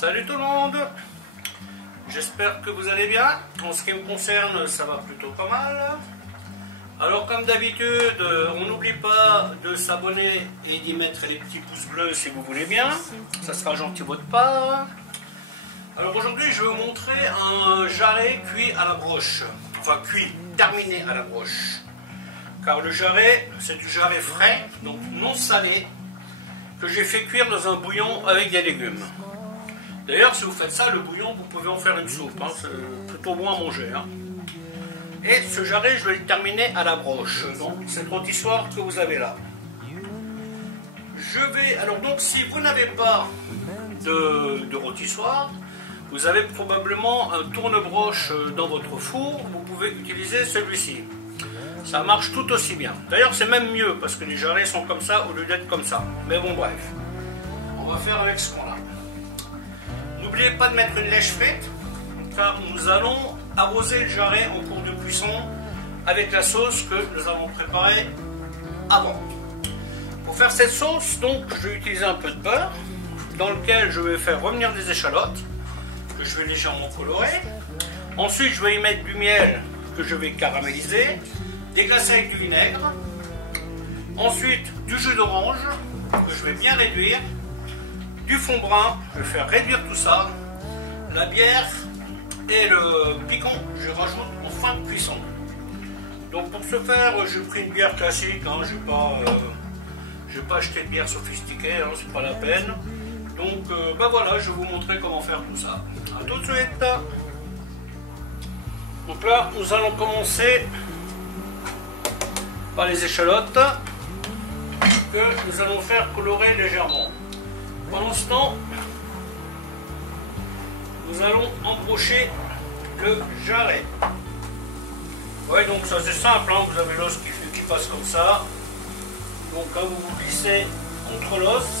Salut tout le monde, j'espère que vous allez bien. En ce qui me concerne, ça va plutôt pas mal. Alors comme d'habitude, on n'oublie pas de s'abonner et d'y mettre les petits pouces bleus si vous voulez bien. Ça sera gentil de votre part. Alors aujourd'hui, je vais vous montrer un jarret cuit à la broche. Enfin cuit, terminé à la broche. Car le jarret, c'est du jarret frais, donc non salé, que j'ai fait cuire dans un bouillon avec des légumes. D'ailleurs, si vous faites ça, le bouillon, vous pouvez en faire une soupe. Hein, c'est plutôt bon à manger. Hein. Et ce jarret, je vais le terminer à la broche. Donc, cette rôtissoire que vous avez là. Alors donc, si vous n'avez pas de rôtissoire, vous avez probablement un tourne-broche dans votre four. Vous pouvez utiliser celui-ci. Ça marche tout aussi bien. D'ailleurs, c'est même mieux parce que les jarrets sont comme ça au lieu d'être comme ça. Mais bon, bref. On va faire avec ce qu'on a. N'oubliez pas de mettre une lèche frite, car nous allons arroser le jarret en cours de cuisson avec la sauce que nous avons préparée avant. Pour faire cette sauce, donc, je vais utiliser un peu de beurre, dans lequel je vais faire revenir des échalotes, que je vais légèrement colorer. Ensuite, je vais y mettre du miel, que je vais caraméliser, déglacer avec du vinaigre. Ensuite, du jus d'orange, que je vais bien réduire. Du fond brun, je vais faire réduire tout ça. La bière et le picon, je rajoute en fin de cuisson. Donc pour ce faire, j'ai pris une bière classique. Hein, je n'ai pas acheté de bière sophistiquée, hein, c'est pas la peine. Donc voilà, je vais vous montrer comment faire tout ça. A tout de suite. Donc là, nous allons commencer par les échalotes que nous allons faire colorer légèrement. Pendant ce temps, nous allons embrocher le jarret. Ouais, donc ça c'est simple, hein, vous avez l'os qui passe comme ça. Donc là vous vous glissez contre l'os.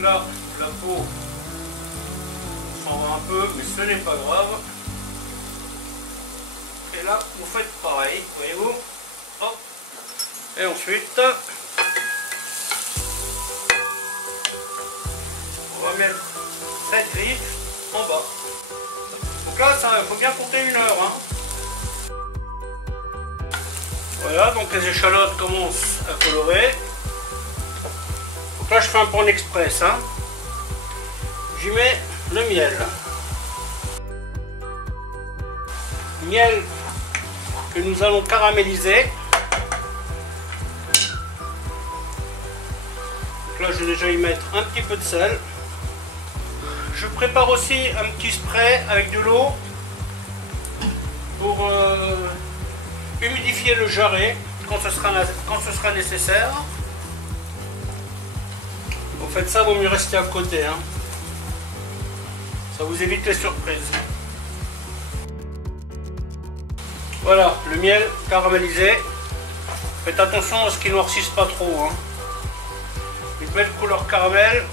Là, la peau s'en va un peu, mais ce n'est pas grave. Et là, vous faites pareil, voyez-vous. Hop. Et ensuite, on va mettre cette griffe en bas. Donc là, il faut bien compter 1 heure. Hein. Voilà, donc les échalotes commencent à colorer. Donc là, je fais un pan express. Hein. J'y mets le miel. Miel que nous allons caraméliser. Donc là, je vais déjà y mettre un petit peu de sel. Je prépare aussi un petit spray avec de l'eau pour humidifier le jarret quand ce sera nécessaire. Vous faites ça, vaut mieux rester à côté. Hein. Ça vous évite les surprises. Voilà, le miel caramélisé. Faites attention à ce qu'il ne noircisse pas trop. Hein. Une belle couleur caramel.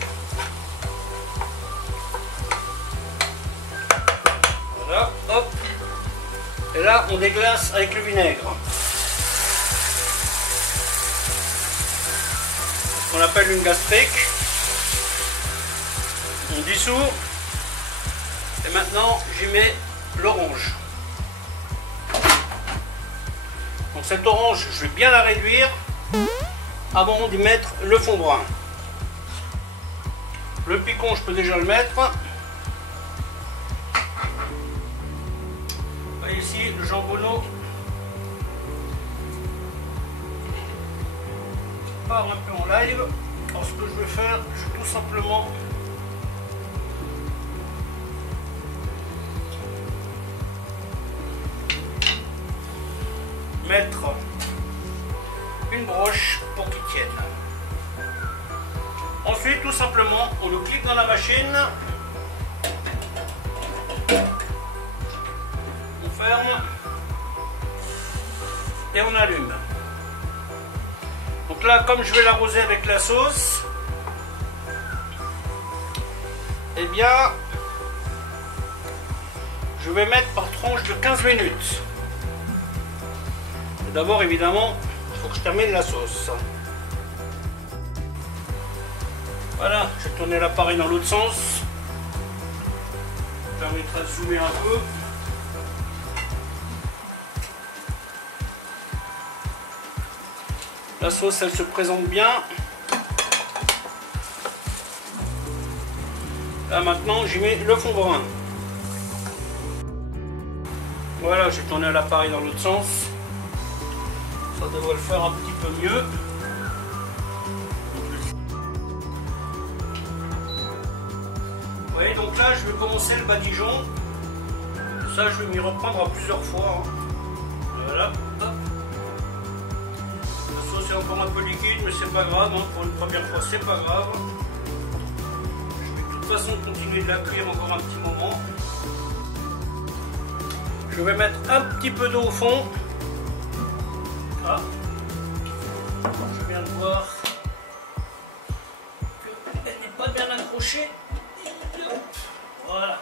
Voilà, hop. Et là, on déglace avec le vinaigre. Ce qu'on appelle une gastrique. On dissout. Et maintenant, j'y mets l'orange. Donc cette orange, je vais bien la réduire avant d'y mettre le fond brun. Le picon, je peux déjà le mettre. Ici, le jambonneau part un peu en live. Alors ce que je vais faire, je vais tout simplement mettre une broche pour qu'il tienne. Ensuite, tout simplement, on le clique dans la machine. Ferme et on allume. Donc là, comme je vais l'arroser avec la sauce, eh bien je vais mettre par tranche de 15 minutes. D'abord, évidemment, il faut que je termine la sauce. Voilà, j'ai tourné l'appareil dans l'autre sens. permettra de zoomer un peu. La sauce, elle se présente bien. Là maintenant, j'y mets le fond brun. Voilà, j'ai tourné l'appareil dans l'autre sens. Ça devrait le faire un petit peu mieux. Vous voyez, donc là, je vais commencer le badigeon. Ça, je vais m'y reprendre à plusieurs fois. Voilà. Hop. La sauce est encore un peu liquide, mais c'est pas grave. Pour une première fois, c'est pas grave. Je vais de toute façon continuer de la cuire encore un petit moment. Je vais mettre un petit peu d'eau au fond. Ah. Je viens de voir qu'elle n'est pas bien accrochée. Voilà.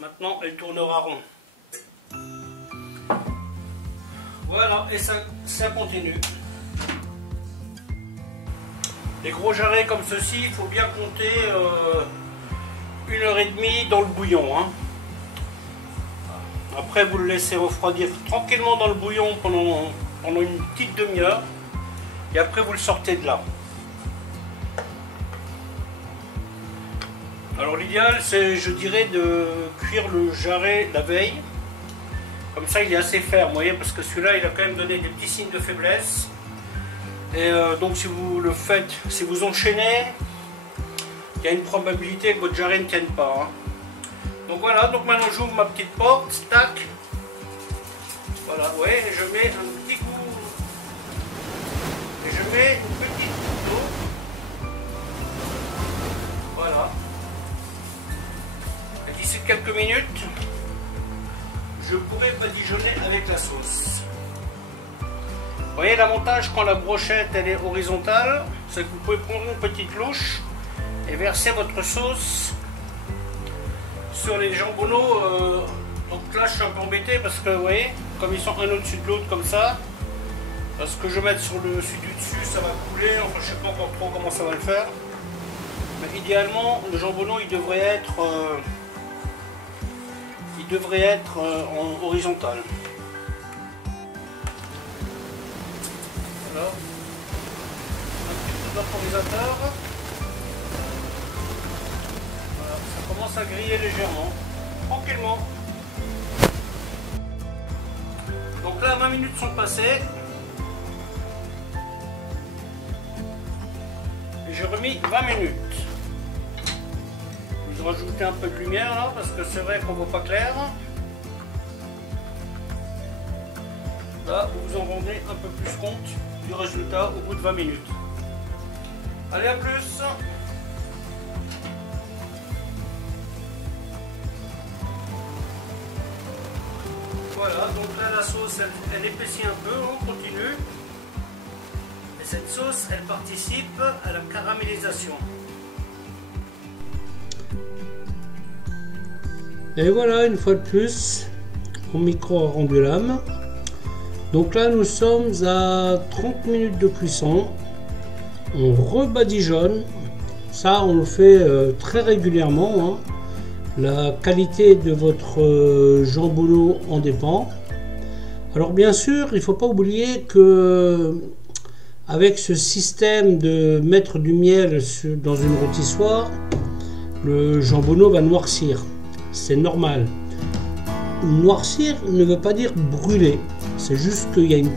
Maintenant, elle tournera rond. Voilà, et ça continue. Les gros jarrets comme ceci, il faut bien compter 1h30 dans le bouillon. Après, vous le laissez refroidir tranquillement dans le bouillon pendant une petite demi-heure. Et après, vous le sortez de là. Alors l'idéal, c'est, je dirais, de cuire le jarret la veille. Comme ça, il est assez ferme, vous voyez, parce que celui-là, il a quand même donné des petits signes de faiblesse. Et donc, si vous le faites, si vous enchaînez, il y a une probabilité que votre jarret ne tienne pas. Donc voilà, donc maintenant j'ouvre ma petite porte, tac. Voilà, ouais, je mets un petit coup. Et je mets une petite goutte d'eau. Voilà. Et d'ici quelques minutes, je pourrai badigeonner avec la sauce. Vous voyez l'avantage quand la brochette elle est horizontale, c'est que vous pouvez prendre une petite louche et verser votre sauce sur les jambonneaux. Donc là je suis un peu embêté parce que vous voyez, comme ils sont un au-dessus de l'autre comme ça, parce que je vais mettre sur le dessus du dessus, ça va couler, enfin je sais pas encore trop comment ça va le faire. Mais idéalement le jambonneau il devrait être en horizontal. Voilà. Un petit peu de temporisateur. Voilà, ça commence à griller légèrement, tranquillement. Donc là 20 minutes sont passées. Et j'ai remis 20 minutes. Je vais rajouter un peu de lumière là parce que c'est vrai qu'on ne voit pas clair. Là vous vous en rendez un peu plus compte du résultat au bout de 20 minutes. Allez, à plus. Voilà, donc là la sauce elle épaissit un peu, on continue. Et cette sauce elle participe à la caramélisation. Et voilà, une fois de plus, mon micro a rendu l'âme. Donc là nous sommes à 30 minutes de cuisson. On rebadigeonne. Ça on le fait très régulièrement. La qualité de votre jambonneau en dépend. Alors bien sûr, il ne faut pas oublier que avec ce système de mettre du miel dans une rôtissoire, le jambonneau va noircir. C'est normal. Noircir ne veut pas dire brûler. C'est juste qu'il y a une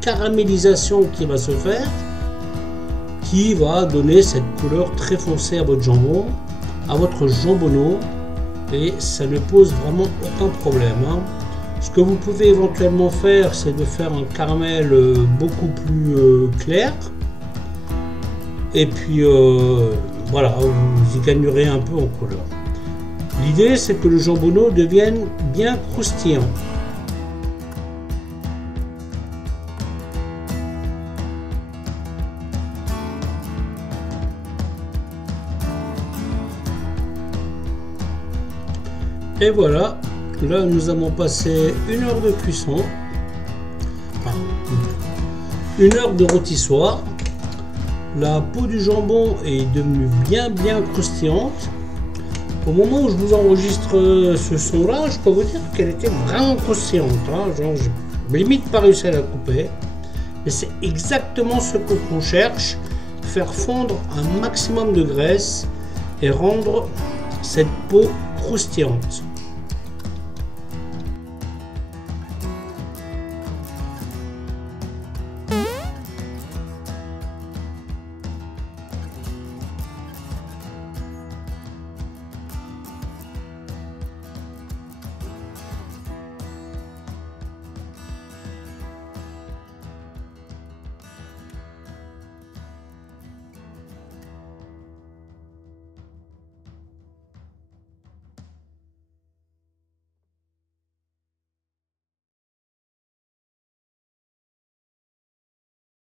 caramélisation qui va se faire, qui va donner cette couleur très foncée à votre jambon, à votre jambonneau, et ça ne pose vraiment aucun problème. Ce que vous pouvez éventuellement faire, c'est de faire un caramel beaucoup plus clair, et puis voilà, vous y gagnerez un peu en couleur. L'idée, c'est que le jambonneau devienne bien croustillant. Et voilà, là nous avons passé 1 heure de cuisson, enfin, 1 heure de rôtissoire. La peau du jambon est devenue bien croustillante. Au moment où je vous enregistre ce son-là, je peux vous dire qu'elle était vraiment croustillante. Hein. Genre, j'ai limite pas réussi à la couper. Mais c'est exactement ce qu'on cherche, faire fondre un maximum de graisse et rendre cette peau croustillante.